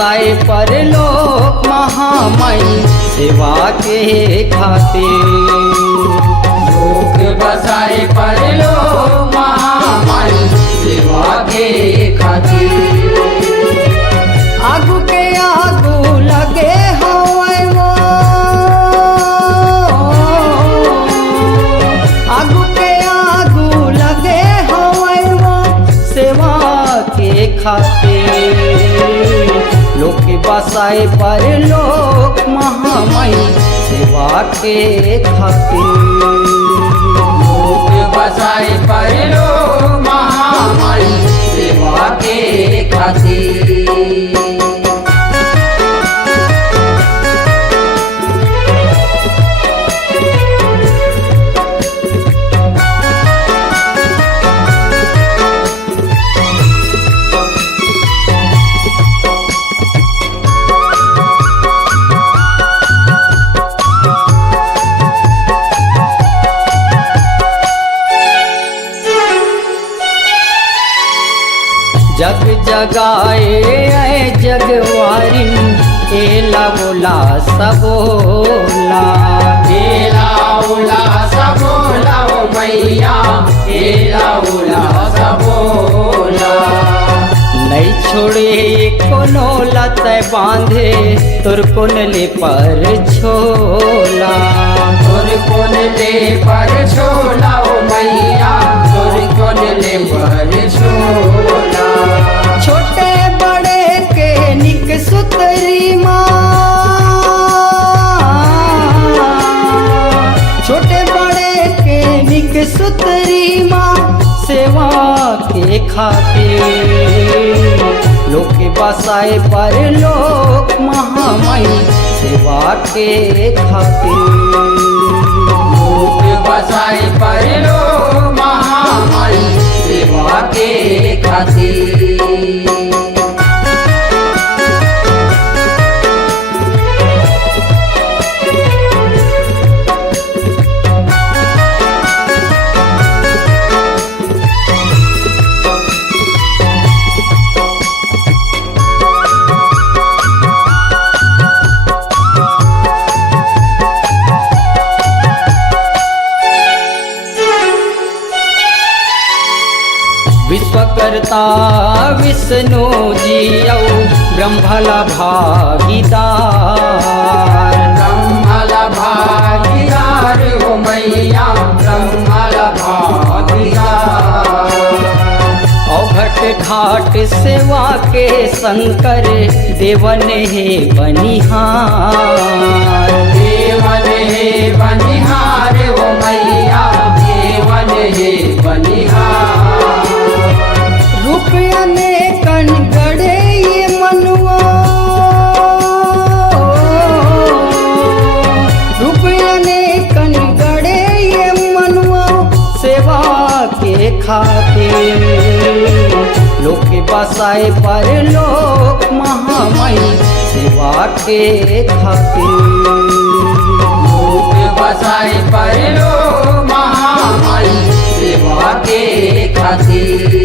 बसाए परलोक महामाई सेवा के खातिर। लोक बसाए परलोक महामाई सेवा के खातिर। आगू के आगू लगे हवे वो, आगू के आगू लगे हवे वो सेवा के खातिर। लोक बसाए परलोक महामाई सेवा के खातिर। लोक बसाए परलोक महामाई सेवा के खातिर। जग जगाए ऐ जगवारी एला बोला सबोला। एला ओला सबोला ओ मैया एला ओला सबोला। नहीं छोड़े कोनो लत बांधे तुर कुनले पर छोला। तोर कोनले पर छोला ओ मैया तोर कोनले पर छोला। छोटे बड़े के निक सुतरी माँ, छोटे बड़े के निक सुतरी माँ सेवा के खातिर। लोक बसाए परलोक महामाई सेवा के खातिर। लोक बसाए परलोक महामाई सेवा के खातिर। विश्वकर्ता विष्णु जियौ ब्रह्मला भागीदार। ब्रह्मला भागीदार हो मैया ब्रह्मला भागीदार। औघट घाट सेवा के शंकर देवन हे बनिहार। देवन हे बनिहार हो मैया देवन हे बनिहार। रूप अनेकन गढ़े ये मनुआ, रूप अनेकन गढ़े ये मनुआ सेवा के खातिर। लोक बसाए परलोक महामाई सेवा के खातिर। लोक बसाए परलोक महामाई सेवा के खातिर।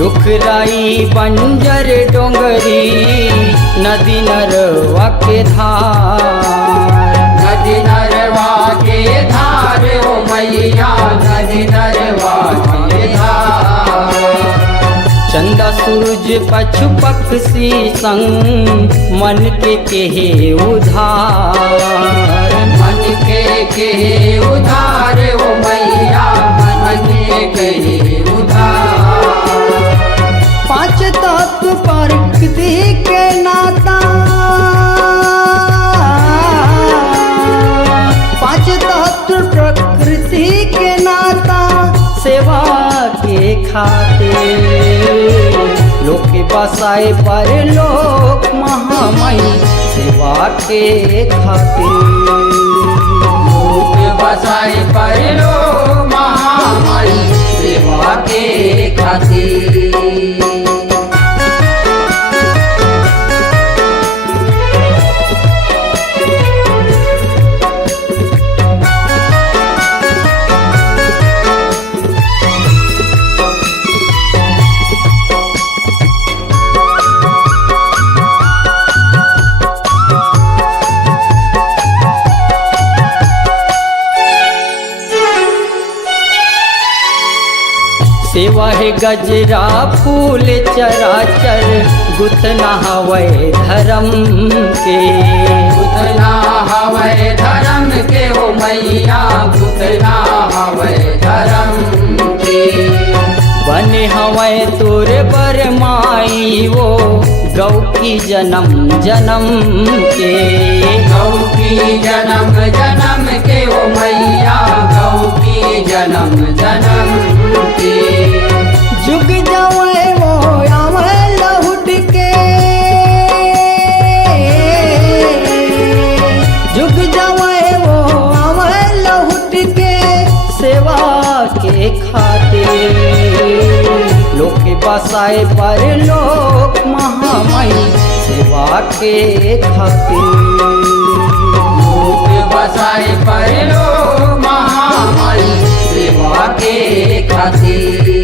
रुखराई बंजर डोंगरी नदी नरवा के धार। नदी नरवा के धार ओ मैया नदी नरवा के धार। चंदा सूरज पछु पक्षी संग मन के केहे उधार। मन के उधार ओ मैया मन के कहे उधार। पांच तत्व प्रकृति के नाता, पांच तत्व प्रकृति के नाता सेवा के खातिर। लोक बसाए परलोक महामाई सेवा के खातिर। लोक बसाए परलोक महामाई सेवा के खातिर। सेवा है गजरा फूल चराचर गुथ नहावे धर्म के। गुथना हवै धर्म के हो मैया गुथना हवै धर्म के। बने हवै तुर बरमाई वो गौ की जन्म जन्म के। गौ की जन्म जन्म के हो मैया गौ की जन्म जन्म के। जुग जावे वो आवे लहुट के। जुग जावे वो आवे लहुट के सेवा के खातिर। लोक बसाए परलोक महामाई सेवा के खातिर। लोक बसाए परलोक महामाई सेवा के खातिर।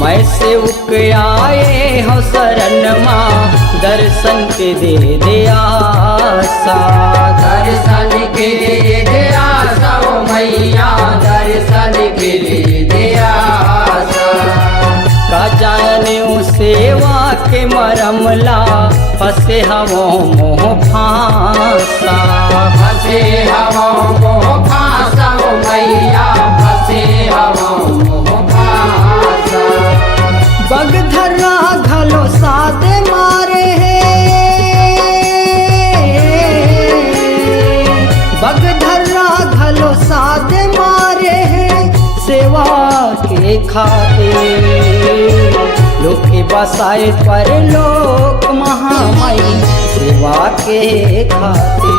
मैं सेवक आए हो शरण माँ दर्शन के दे आसा। दर्शन के दे आसा ओ मैया दर्शन के दे आसा। का जाने उ सेवा के मरमला फसे हवो मोह फांसा। फसे हवो मोह फांसा ओ मैया फसे हवो मोह फांसा। बगधरा घलो सादे मारे है। बगधरा घलो सादे मारे है सेवा के खातिर। लोक बसाए परलोक महामाई सेवा के खातिर।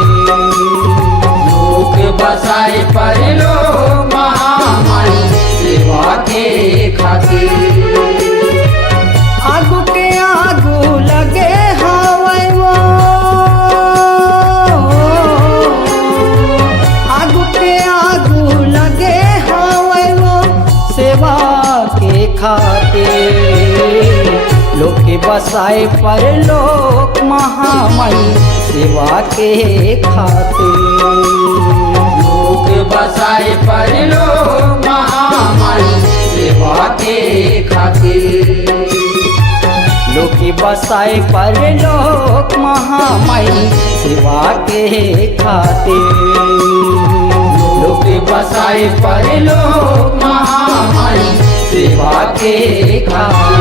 लोक बसाए परलोक महामाई सेवा के खातिर। आगू के आगू लगे हवै वो। आगू के आगू लगे हवै वो सेवा के खातिर। लोक बसाए परलोक महामाई सेवा के खातिर। लोक बसाए परलोक महामाई सेवा के खातिर। लोक बसाए परलोक महामाई सेवा के खातिर। लोक बसाए परलोक महामाई सेवा के खातिर।